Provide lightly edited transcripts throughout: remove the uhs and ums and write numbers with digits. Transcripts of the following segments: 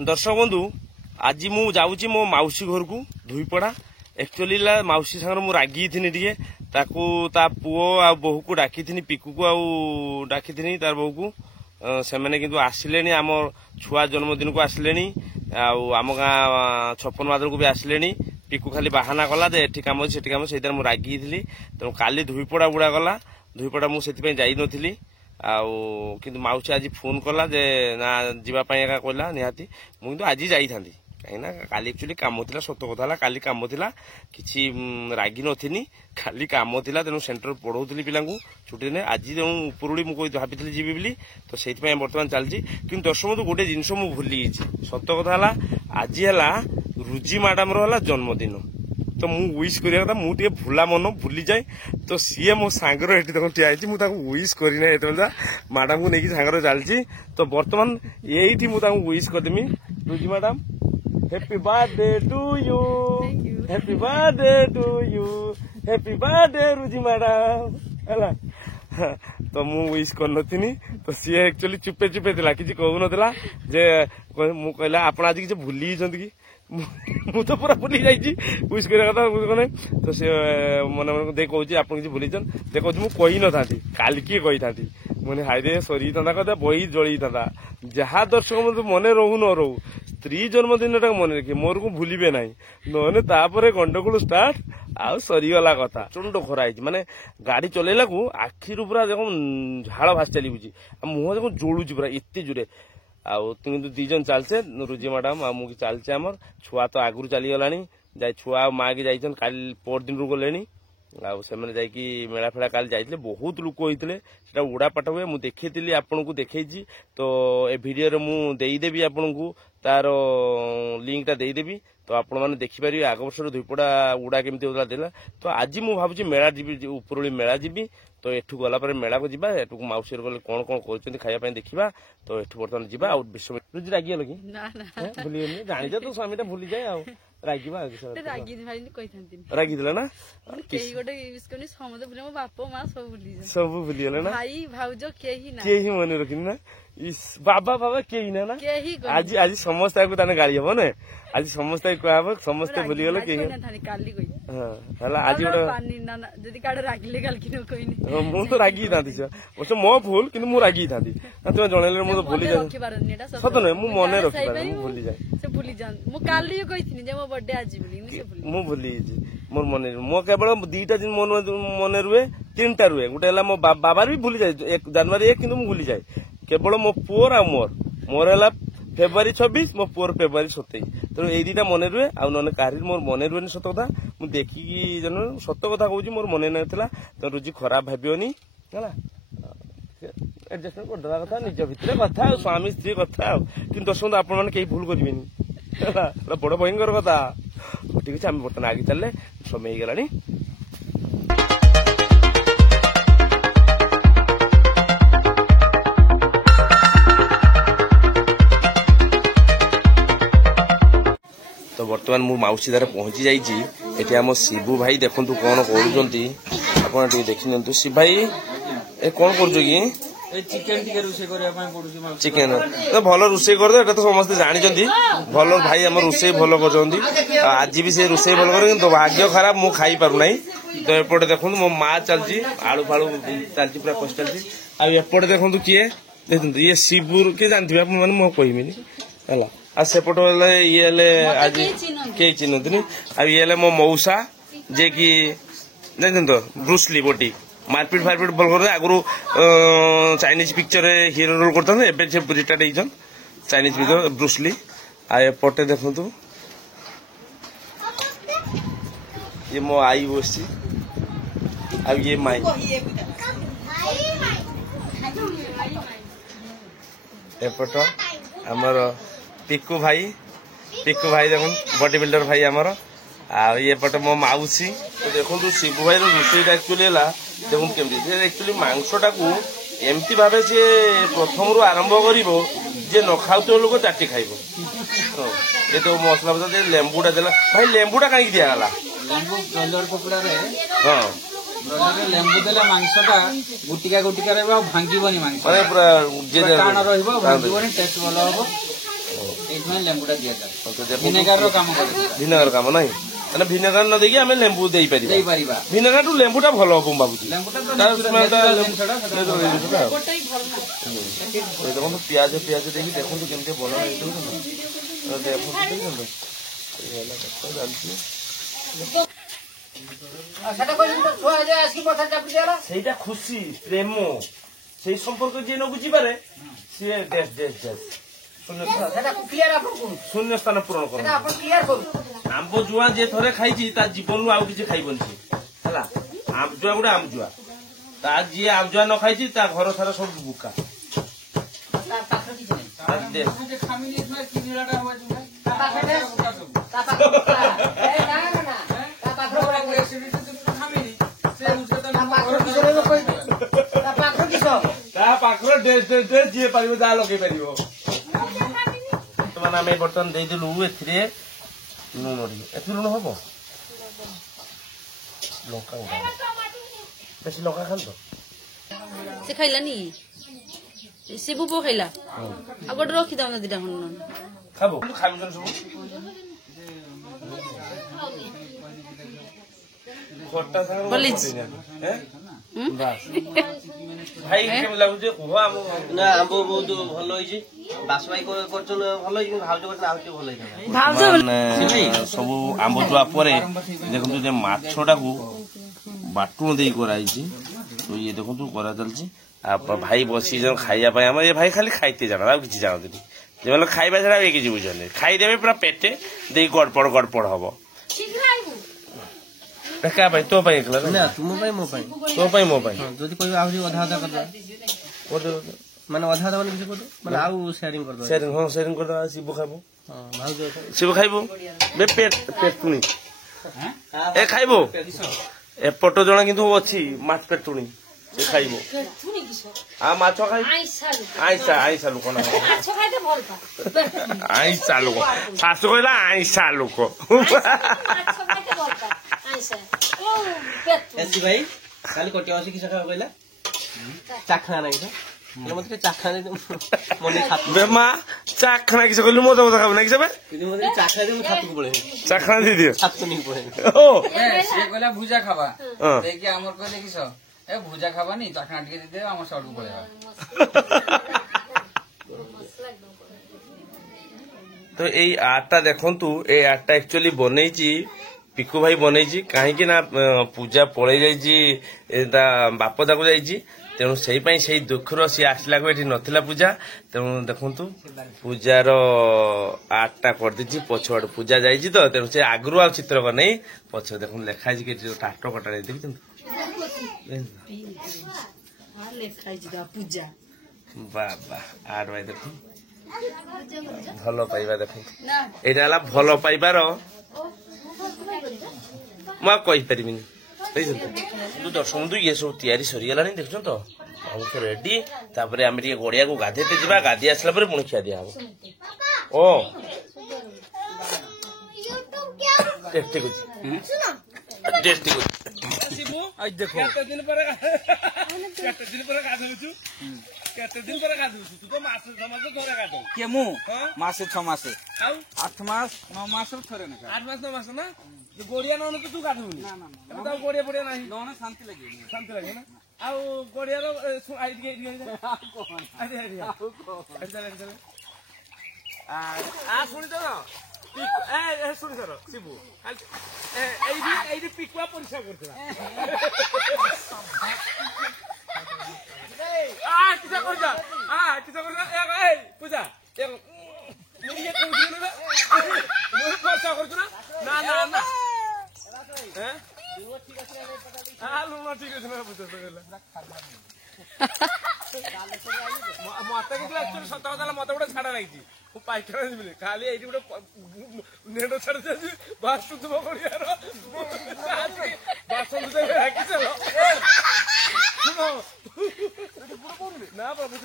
दर्शक बंधु आज मु जाऊँगी मो मौसी घर को धुईपड़ा एक्चुअली मौसी सागर मु रागी थी टे ताकू ता पुओ आ बहु को डाकी थी पिकू को डाकी थी तार बहु को से मैंने किंतु आसिले आम छुआ जन्मदिन को आसिले आम गाँ छप्पन मादर को भी आसिले पिकू खाली बाहाना कला जे एठी काम से काम से रागी थी तेणु काली धुईपड़ा गुड़ा गला धुईपड़ा मुझे जाई नथिली किंतु मौसी आज फोन कला जे ना जीवापाई एका कहला निहाती मुझे आज जाई था कहीं काली एक्चुअली कम था सत कथा काली कम था किसी रागी नथी खाली कम था तेणु सेन्टर पढ़ाऊली पिला छुट्टी ने आज तेणु उपरूड़ी मुझे भाभी जी बोली तो से बर्तमान चलती कि दर्शक बंधु गोटे जिनस मुझे भूली सत कथा आज है रुचि मैडम रा जन्मदिन तो मु विश करिया था मुझे भूला मन भूली जाए तो सीए मो सांगर एठी तक ठिया आइछि मु ताको विश करिना एतबेला मैडम को नेकी सांगर चलछि तो वर्तमान एठी मु ताको विश करदेमी Ruchi madam happy birthday to you happy birthday to you happy birthday Ruchi madam हला तो मु विश करनथिनी तो सी एक्चुअली चुपे चुपे थिला किछि कहू नथिला जे मु कहला आपण आज किछि भूली जंत की मु तो पूरा भूली जाइछि विश करिया कथा कोने तो से मन मन दे कहूछि आपण किछि भूली जन दे कहूछि मु कहि न थाती काल की कहि थाती मने हाय रे सरी तंदा कथा बही जळी तंदा जहा दर्शक मते मने रहू न रहू स्त्री जन्मदिन टा मन रखी मोर को भूलिबे नाही नने तापरे गंडगोल स्टार्ट आ सरी गला कथा चुंड खरा माने गाड़ी चलेला को आखिरु पूरा देखो झाड़ भास चली बुझी मुह देखो जोड़ुची पूरा एते जुरे किंतु दी जन चलचे रुचि मैडम आ मुझे चलचे आमर छुआ तो आगुरी चली गलानी जाय छुआ माँ की जाइछन काल पर दिन रू गलेनी से मेला फेला काल जाइले बहुत लोक होइतले सेटा उड़ा पाट हुए मु देखैतिली आपन को देखैछि तो ए वीडियो रे मु देई देबी आपन को तार लिंक टा देई देबी तो आपण माने देखि पारि आग वर्षर धुईपड़ा उड़ा केमती होता देला तो आज मु भाबुछि मेला जीबी उपरोली मेला जीबी तो एठू गला पर मेला को जीबा एठू माउसी गले कोन कोन करछन्ती खाया पय देखिबा तो एठू बर्तन जीबा आ विश्व रुचि रागी लगी ना ना भूली नहीं जानि जा तो स्वामी ता भूली जाय आ रागीबा रागी भाई कहिथांती रागी दिला ना केही गोटे विश करनी समझ भूले मो बाप मां सब भूली गेले ना भाई भाउजो केही मन रखिन ना इस बाबा बाबा केही ना केही आज आज समस्त को ताने गाड़ी हबो ने आज समस्त कहबो समस्त भूली गेले केही काली कोइ हां हला आज गोटे पानी ना जदी काडे रागिले काल किनो कोइ नै मु तो रागी थांती से मो भूल कि मु रागी थांती तुम जनले मु तो भूली जाय सत नै मु मने रखि पारे मु भूली जाय से भूली जान मु काली कहिथिनी जे मो बर्थडे आज बोली मु से भूली मु भूली मोर मने मो केवल दीटा दिन मने रुए तीनटा रुए गोटे हला मो बाबार भी भूली जाय 1 जनवरी 1 किंतु मु भूली जाय केवल मो पुअर आ मोर हला फेब्रुआरी 26 मो पुअर फेब्रुआरी 27 तेणु ये दुटा मन रुए आ कहारी मोर मन रुए सत कथा मुझे देखिकी जन सत कथा कहूँ मोर मन ना तो रुचि खराब भावियोनी है एडजस्टमेंट करदेवा कथा निज भितर कथा स्वामी स्त्री कथा कि दर्शक आपण मैंने कहीं भूल करें बड़ भयंकर कथा ठीक अच्छे आम बर्तमान आगे चलने समय हो गलानी तो बर्तमान मु मौसी दार पहुंची जाइए आम शिबू भाई देखु कौन कर देखी शिव भाई ए कौन कर चिकेन तो भल रोसे कर दो तो समस्त जानते भल भाई आम रोसे भल कर आज भी से रोसे भल कर तो भाग्य खराब मु खाई पारना तो एपटे देखो मो माँ चलती आलू फालू चलती पूरा कष्ट चलती आएपटे देखो किए देखते ये शिबू किए जानते मैंने कहमी है आ सेपट ये आज कई चिन्हतनी आ मो मौसा जे कि जानते तो ब्रुसली बोटी मारपिट फारपिट भल कर आगु चाइनीज पिक्चर हिरो रोल करते एवं से रिटायर्ड होइछन चाइनीज पिक्चर ब्रुसली आएपटे देखु ये मो आई बस ये माई एपट आमर पिकू भाई देख बॉडी बिल्डर भाई आमर ये पटे मो मौसी तो देखो शिबू भाई रोषेईटा एक्चुअली देखो केमती एक्चुअली मांसटा को एमती भाव सी प्रथम रू आरंभ कर न खाऊ लोक चाटी खाइब ये तो मसला फसला लेंबूटा देला भाई लेंबूटा कहीं दिगला हाँ लेंबू देले मांसटा गुटिका भांगीबनी मांस माने पूरा टाण रहइबो भांगीबनी टेस्ट भलो हबो এইଥିପାଇଁ ଲେମ୍ବୁଟା ଦିଆଯାଏ। ତ ଦେଖନ୍ତୁ ଭିନେଗାରର କାମ କରେ। ଭିନେଗାର କାମ ନାହିଁ ମାନେ ଭିନେଗାର ନ ଦେଇକି ଆମେ ଲେମ୍ବୁ ଦେଇପାରିବା। ଦେଇପାରିବା। ଭିନେଗାରଠୁ ଲେମ୍ବୁଟା ଭଲ ହବ ମୁଁ ଭାବୁଛି। ଲେମ୍ବୁଟା ତ ତାର natural ସ୍ମେଲଟା ଜିନିଷଟା ସେଟା ଭଲ। ଜିନିଷଟା ଆଉ। ଗୋଟାଇ ଭଲ ନା ଏ ଦେଖନ୍ତୁ ପିଆଜ ଦେଇକି ଦେଖନ୍ତୁ କେମିତି ଭଲ ହେଇଯାଉଛନ୍ତି। ଦେଖନ୍ତୁ ଦେଖନ୍ତୁ ଏଇ ହେଲା କଥା ଜାଣିଛି। ସେଇଟା ଖୁସି ପ୍ରେମ ସେଇ ସମ୍ପର୍କ ଯିଏ ନ ବୁଝିପାରେ ସିଏ ଶୂନ୍ୟ ସ୍ଥାନ ପୂରଣ କର। ଆମ୍ବ ଜୁଆ ଯିଏ ଥରେ ଖାଇଛି ତା ଜୀବନରୁ ଆଉ କିଛି ଖାଇବନି ସେ ହେଲା। ଆମ୍ବୁଆ ଗୋଟେ ଆମ୍ବୁଆ ତା ଯିଏ ଆମ୍ବୁଆ ନ ଖାଇଛି ତା ଘର ସାରା ସବୁ ବୁକା। ତା ପାଖରେ ଡ୍ରେସ୍ ଯିଏ ପାରିବ ଯାହା ଲଗେଇ ପାରିବ। ବର୍ତ୍ତମାନ ଆମେ ବର୍ତ୍ତମାନ ଦେଇଦେଲୁ ଏଥିରେ ଲୁଣ ଟିକେ। ଏଥିରେ ଲୁଣ ହବ ଲଙ୍କା ବେଶୀ ଲଙ୍କା ଖାଆନ୍ତ ସେ ଖାଇଲାନି ଶିବୁ ପୁଅ ଖାଇଲା ଆଉ ଗୋଟେ ରଖିଦବ ନା ଦିଟା ଖଣ୍ଡ ଖାଇବ ଖାଇବୁଛନ୍ତି ସବୁ ଖଟା ଭାଇ କେମିତି ଲାଗୁଛି କୁହ ଆମ ନା ଆମ୍ବ ବହୁତ ଭଲ ହେଇଛି। ବାସୁ ଭାଇ କରୁଛନ୍ତି ଭଲ ହେଇଛି ଭାଉଜ କରୁଛନ୍ତି ଆଉ ଟିକେ ଭଲ ହେଇଥାନ୍ତା। ସବୁ ଆମ୍ବ ଜୁଆ ପରେ ଦେଖନ୍ତୁ ଯେ ମାଛଟାକୁ ବାଟୁଣ ଦେଇ କରାହେଇଛି। ତ ଇଏ ଦେଖନ୍ତୁ କରା ଚାଲିଛି। ଆଉ ଭାଇ ବସିଛନ୍ତି ଖାଇବା ପାଇଁ ଆମର ଏ ଭାଇ ଖାଲି ଖାଇତେ ଜାଣ ଆଉ କିଛି ଜାଣନ୍ତିନି। ଯେମାନେ ଖାଇବା ଛଡା ଏ କିଛି ବୁଝନ୍ତି ଖାଇଦେବେ ପୁରା ପେଟେ ଦେଇ ଗଡ଼ପଡ଼ ହବ। କାହା ପାଇଁ ତୋ ପାଇଁ ଏକଲା ନା ତୁମ ପାଇଁ ମୋ ପାଇଁ ତୋ ପାଇଁ ମୋ ପାଇଁ ଯଦି କହିବେ ଆହୁରି ଅଧା ଅଧା କରିଦେବା ମାନେ ଅଧା ଅଧା ମାନେ କିଛି କରିଦେବ ମାନେ ଆଉ ସେୟାରିଂ କରିଦେବା। ସେୟାରିଂ କରିଦେବା। ଶିବୁ ଖାଇବ ଭାଉଜ ଶିବୁ ଖାଇବ ବେ ପେଟୁଣି ଏ ଖାଇବ। ଏପଟ ଜଣେ କିନ୍ତୁ ଅଛି ମାଛ ପେଟୁଣି ସେ ଖାଇବ। ଆଉ ମାଛ ଖାଇବ ଆଇଁଷା ଲୋକ ନା ଆଇଁଷା ଲୋକ ଶାଶୁ କହିଲା ଆଇଁଷା ଲୋକ। ଏସି ଭାଇ କାଲି କଟିଆ ଅଛି କିସ ଖାଇବା କହିଲା ଚାଖଣା ନାଇଁ ମତେ ଟିକେ ଚାଖଣା ବେ ମା ଚାଖଣା କିସ କହିଲୁ ମୋ କଥା ଖାବୁ ନା କିସ ବେ କିନ୍ତୁ ମତେ ଚାଖଣା ଦେଇ ମୁଁ ଛାତକୁ ପଳେଇବି ଚାଖଣା ଦେଇଦିଅ ଛାତକୁ ନେଇ ପଳେଇବି। ସିଏ କହିଲା ଭୁଜା ଖାବା ଦେଇକି ଆମର କହିଲେ କିସ ଏ ଭୁଜା ଖାବାନି ଚାଖଣା ଟିକେ ଦେଇଦେବେ ଆମର ସଡ଼କୁ ପଳେଇବା। ତ ଏଇ ଆର୍ଟଟା ଦେଖନ୍ତୁ ଏଇ ଆର୍ଟଟା ଆକ୍ଚୁଆଲି ବନେଇଛି ପିକୁ ଭାଇ ବନେଇଛି କାହିଁକି ନା ପୂଜା ପଳେଇ ଯାଇଛି ତା ବାପ ତାକୁ ଯାଇଛି। ତେଣୁ ସେଇ ପାଇଁ ସେଇ ଦୁଃଖର ସିଏ ଆସିଲାକୁ ଏଠି ନଥିଲା ପୂଜା। ତେଣୁ ଦେଖନ୍ତୁ ପୂଜାର ଆର୍ଟଟା କରିଦେଇଛି ପଛଆଡୁ ପୂଜା ଯାଇଛି ତ ତେଣୁ ସେ ଆଗରୁ ଆଉ ଚିତ୍ର କରିନେଇ ପଛରେ ଦେଖନ୍ତୁ ଲେଖା ହେଇଛି କି ଟାଟ କଟା ଦେଖିଛନ୍ତି ବାବା ଆର୍ଟ ଭାଇ ଦେଖନ୍ତୁ ଭଲ ପାଇବା ଦେଖନ୍ତୁ ଏଇଟା ହେଲା ଭଲ ପାଇବାର ମୁଁ ଆଉ କହିପାରିବିନି। ଦର୍ଶକ ଇଏ ସବୁ ତିଆରି ସରିଗଲାଣି ଦେଖୁଛ ତ ମାଉଁସ ରେଡି। ତାପରେ ଆମେ ଟିକେ ଗଡିଆକୁ ଗାଧେଇତେ ଯିବା। ଗାଧେଇ ଆସିଲା ପରେ ପୁଣି ଖିଆ ଦିଆ ହବ। ଓ ଟେଷ୍ଟି କରୁଛି କେତେ ଦିନ ପରେ ଗାଧଉଛୁ ତୁ ତ ମାସେ 6 ମାସ ଥରେ ଗାଧଉ କିଏ ମୁଁ ମାସେ 6 ମାସେ ଆଉ 8 ମାସ 9 ମାସ ଥରେ ନା 8 ମାସ 9 ମାସ ନା ଗଡିଆ ନହେଲେ ତୁ ଗାଧଉନି ଏବେ ତ ଗଡିଆ ପଡିଆ ନାହିଁ ନହେଲେ ଶାନ୍ତି ଲାଗିବ ଶାନ୍ତି ଲାଗେ ନା ଆଉ ଗଡିଆର ଶୁଣିଛ ଶୁଣିଥର ଶିବୁ ଏଇଠି ପିକୁଆ ପରିଶ୍ରମ କରୁଥିଲା କିସ କରୁଛ ପୂଜା ପରିଶ୍ରମ କରୁଛୁ ନା ଲୁଣ ଠିକ ଅଛି ନା ପୂଜା ମତେ କିନ୍ତୁ ଆକ୍ଚୁଆଲି ସତ କଥା ହେଲା ମତେ ଗୋଟେ ଛାଡା ଲାଗିଛି ମୁଁ ପାଇଖାନା ଯିବିନି ଖାଲି ଏଇଠି ଗୋଟେ ନେଣ୍ଡ ଛାଡି ଯାଉଛି ବାସୁଥିବ ଗଡିଆର ବାସନ ରାଖିଛ ନା ପ୍ରଭୁ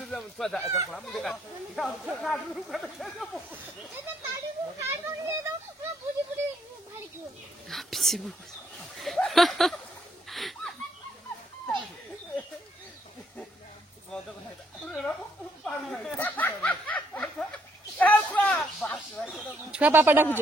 ଛୁଆ ବାପା ଡାକୁଛ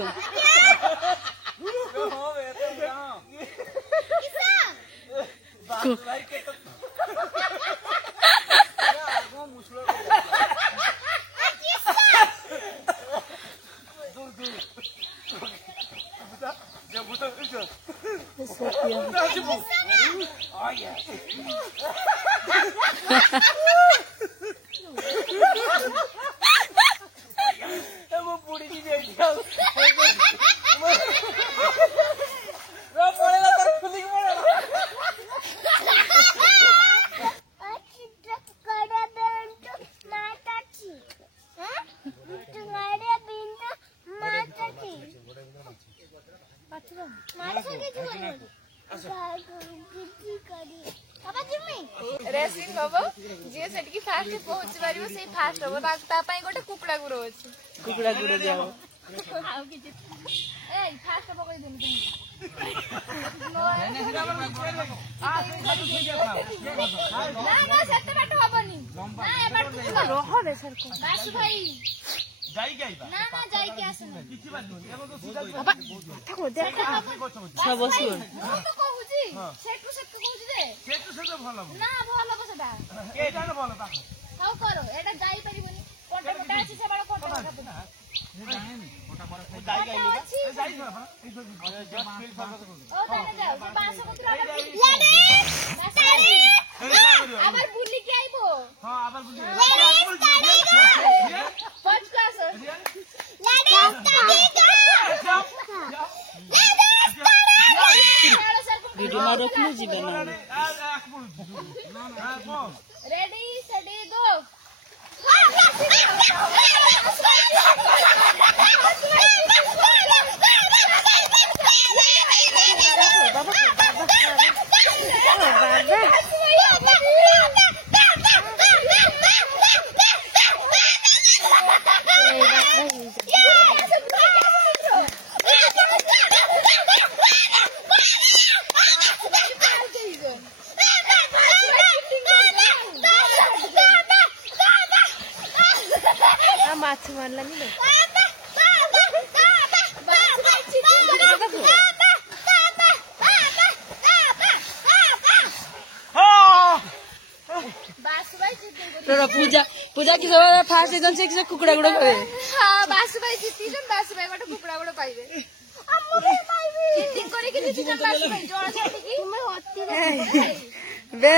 रेसिंग हम जी से फास्ट पहुंची पार से फास्ट हम गोटे कुकुड़ा गुड़ अच्छे କୁକୁଡ଼ା ଗୁଡ଼ ଦିଆହବ फास्ट पकड़ वीडियो में रख लो जीवन रेडी स्टडी गो माछ मारलानी लो पूजा पूजा की सब फास्ट एकदम से कुकुड़ा गुड़ा करे हां बासु भाई जीतीजन बासु भाई गोटे कुकुड़ा गुड़ा पाइबे चिटिंग करे कि जीतीजन बासु भाई जोड़ा छाटी की तुमे होती रे बे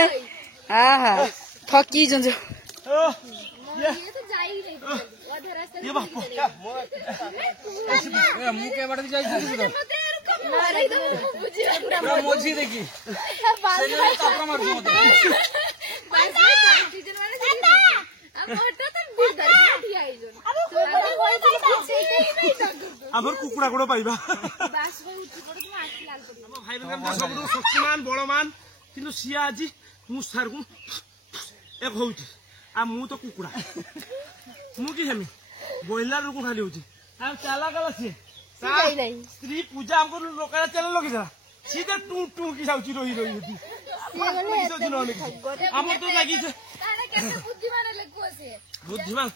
आहा थकी जंजो ये तो जा ही नहीं आधा रास्ता ये बाप मु के बाटे जाई छी तो ना रे तो बुझी पूरा मोजी देखी बासु भाई चापरा मार दो बासु भाई जीतीजन माने अब मोटा तो बिदर बैठी आई जो आमर कुकुड़ा गुड़ पाइबा बासु भाई उठी पड़ो तुम आखि लाल पड़ी ଆମ ଭାଇର ସବୁଠୁ ଶକ୍ତିମାନ ବଳମାନ କିନ୍ତୁ ସିଏ ଆଜି ମୁଁ ସାରକୁ ଏକ ହଉଛି ଆଉ ମୁଁ ତ କୁକୁଡ଼ା ମୁଁ କି ହେମି ବ୍ରଏଲର କୁ ଖାଲି ହଉଛି ଆଉ ଚାଲା ଗଲା ସିଏ ସ୍ତ୍ରୀ ପୂଜା ଆମକୁ ଲୋକ ଚାଲ ଲଗେଇଦେଲା ସିଏ ତ ଟୁ ଟୁ କି ଯାଉଛି ରହି ରହି ହଉଛି ଆମର ତ ଲାଗିছে ତାନେ କେତେ ବୁଦ୍ଧିମାନ ଲେଖୁ ସେ ବୁଦ୍ଧିମାନ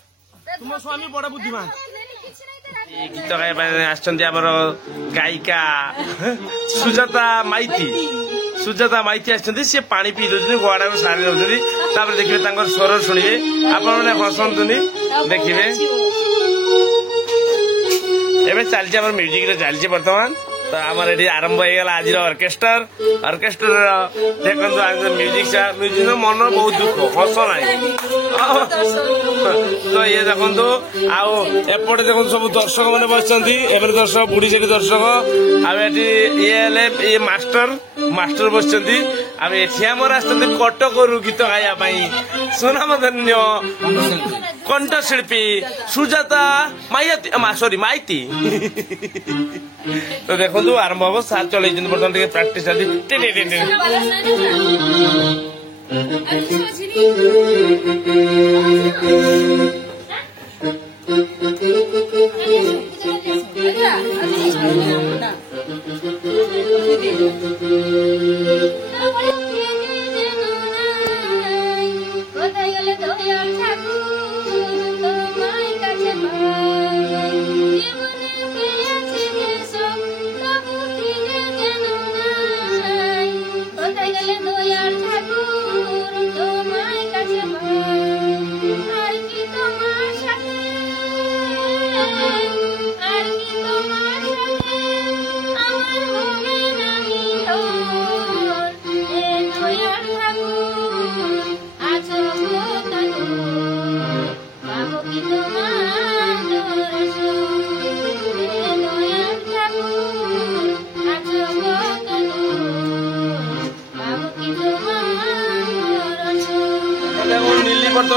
ତୁମ ସ୍ୱାମୀ ବଡ ବୁଦ୍ଧିମାନ କିଛି ନାହିଁ ତ ଗୀତ ଗାଇବା ପାଇଁ ଆସିଛନ୍ତି ଆମର ଗାୟିକା ସୁଜାତା ମାଇତି ଆସିଛନ୍ତି ସିଏ ପାଣି ପିଇ ଦଉଛନ୍ତି ଗୋଆଡାକୁ ସାରି ଦଉଛନ୍ତି ତାପରେ ଦେଖିବେ ତାଙ୍କର ସ୍ୱର ଶୁଣିବେ ଆପଣମାନେ ହସନ୍ତୁନି ଦେଖିବେ ଏବେ ଚାଲିଛି ଆମର ମ୍ୟୁଜିକରେ ଚାଲିଛି ବର୍ତ୍ତମାନ ତ ଆମର ଏଠି ଆରମ୍ଭ ହେଇଗଲା ଆଜିର ଅର୍କେଷ୍ଟ୍ର ଦେଖନ୍ତୁ ମ୍ୟୁଜିକ ମନ ବହୁତ ଦୁଃଖ ହସ ନାହିଁ ତ ଇଏ ଦେଖନ୍ତୁ ଆଉ ଏପଟେ ଦେଖନ୍ତୁ ସବୁ ଦର୍ଶକ ମାନେ ବସିଛନ୍ତି ଏପଟେ ଦର୍ଶକ ବୁଢୀ ସେଠି ଦର୍ଶକ ଆଉ ଏଠି ଇଏ ହେଲେ ଇଏ ମାଷ୍ଟର ବସିଛନ୍ତି ଆଉ ଏଠି ଆମର ଆସିଛନ୍ତି କଟକରୁ ଗୀତ ଗାଇବା ପାଇଁ ସୁନାମଧନ୍ୟ କଣ୍ଠଶିଳ୍ପୀ ସୁଜାତା ମାଇତି ତ ଦେଖନ୍ତୁ ଆରମ୍ଭ ହବ ସାର୍ ଚଲେଇଛନ୍ତି ବର୍ତ୍ତମାନ ଟିକେ ପ୍ରାକ୍ଟିସ জীবনে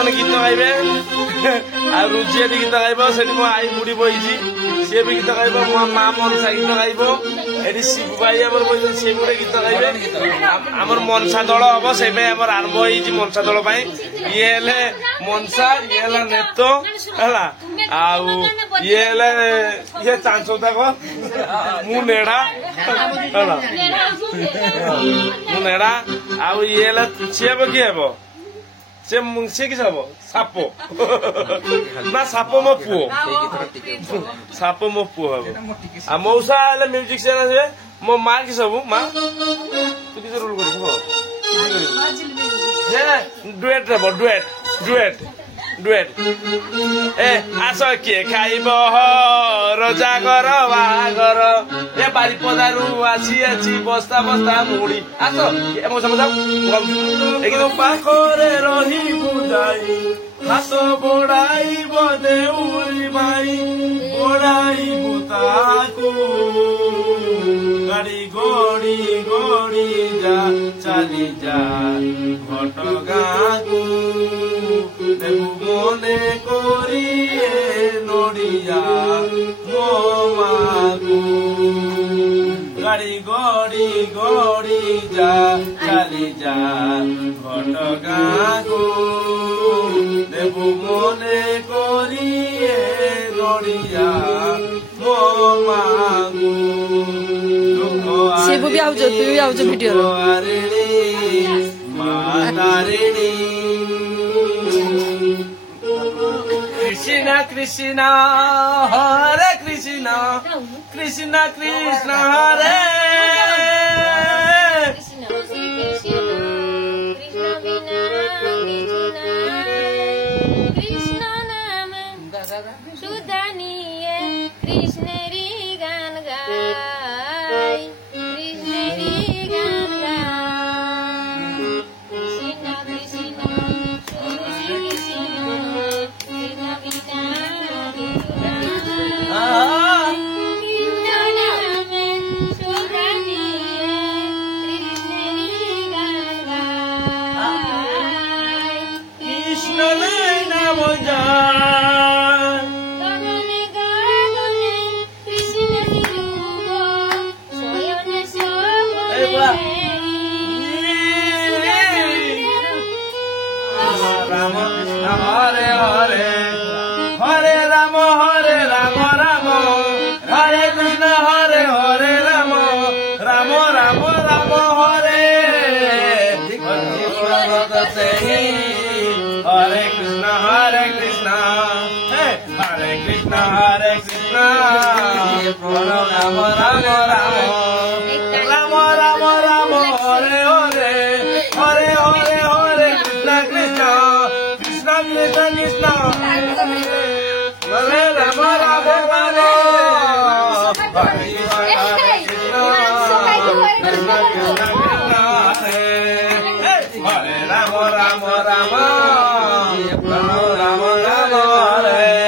ଜଣେ ଗୀତ ଗାଇବେ ଆଉ ରୁଜିଆଦି ଗୀତ ଗାଇବ ସେଠି ମୋ ଆଈ ବୁଢୀ ବଇଛି ସିଏ ବି ଗୀତ ଗାଇବ ମୋ ମା ମନସା ଗୀତ ଗାଇବ ଏଠି ଶିବୁ ଭାଇ ଆମର ବଇଛନ୍ତି ସିଏ ଗୋଟେ ଗୀତ ଗାଇବେ ଆମର ମନସା ଦଳ ହବ ସେଇପାଇଁ ଆମର ଆରମ୍ଭ ହେଇଛି ମନସା ଦଳ ପାଇଁ ଇଏ ହେଲେ ମନସା ଇଏ ହେଲା ନେତ ହେଲା ଆଉ ଇଏ ହେଲେ ଇଏ ଚାଞ୍ଚଉତାକ ମୁଁ ନେଢା ହେଲା ମୁଁ ନେଢା ଆଉ ଇଏ ହେଲା ସିଏ ହେବ କିଏ ହେବ ସେ କିଛି ହବ ସାପ ନା ସାପ ମୋ ପୁଅ ସାପ ମୋ ପୁଅ ହବ ଆଉ ମଉସା ହେଲେ ମ୍ୟୁଜିକ ଚେୟାର ଆସିବେ ମୋ ମା କି ସବୁ ମା ତୁ କିଛି ରୋଲ କରିବୁ ଡୁଏଟ ହେବ ଡୁଏଟ ଏ ଆସ କିଏ ଖାଇବ ରଜାଗର ବାହାଘର ଏ ବାରିପଦାରୁ ଆସି ବସ୍ତା ମୁଢି ଆସ ପାଖରେ ରହିବୁ ଯାଇ ହାତ ବଢାଇବ ଦେଉଳି ମାଇ ବଢାଇବୁ ତାକୁ ଗାଡି ଗଡି ଯା ଚାଲି ଯା ଘଟଗାଁକୁ ଦେବୁ মনে করি নড়িয়া মো মাগু গাড়ি গড়ি যা চালি যা ঘটগাঁকু দেবু মনে করি নড়িয়া মো মাগু ଶିବୁ ବି ଆଉଛ ତୁ ବି ଆଉଛ video Matarini Krishna Hare Krishna Krishna Krishna Hare Krishna naam sudhaniye Krishna ri gan gai Krishna ri gan gai Krishna Krishna Hare Rama Hare Rama Rama Hare Krishna Hare Hare Rama Rama Rama Rama Hare Hare Krishna Hare Krishna Hare Krishna Hare Krishna Rama Rama Rama Rama Rama Rama Hare Hare Hare Hare Hare Krishna Krishna Krishna Krishna Krishna Hare Rama Rama Rama Hare Rama Rama Rama Rama Rama Hare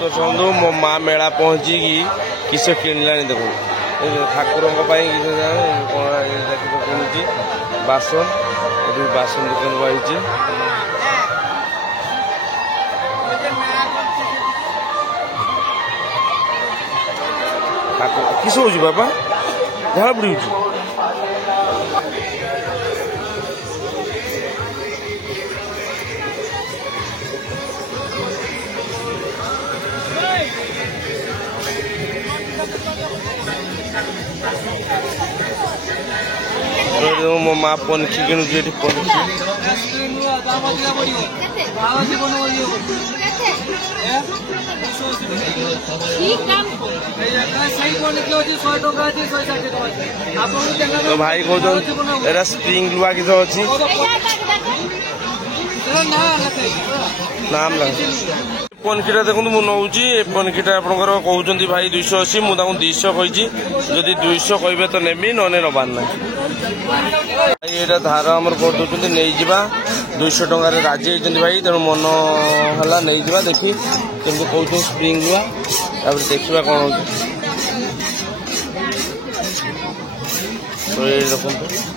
ଦେଖନ୍ତୁ ମୋ ମା ମେଳା ପହଞ୍ଚିକି କିସ କିଣିଲାଣି ଦେଖନ୍ତୁ ଠାକୁରଙ୍କ ପାଇଁ କିସ କିଣୁଛି ବାସନ ଏଠି ବାସନ ଦୋକାନ ବାହାରିଛି किस हो बापा झाड़ बुड़ी मो माँ पनखी किणुची पनखी तो भाई कहते एरा स्प्रिंग लुआ किस अच्छी नाम लगा पनखीटा देखो मुझे नौची पनखीटा आपंकर कहते भाई 280 मुझे 200 कही जदि 200 कहे तो नेबी नने नबार ना ये धार आमर कर दौरान नहीं जा 200 टकर राजी होती भाई तेणु मन है नहीं जा देखी केमती कौन स्प्रिंग लुआ देखा कौन हो तो ये देखते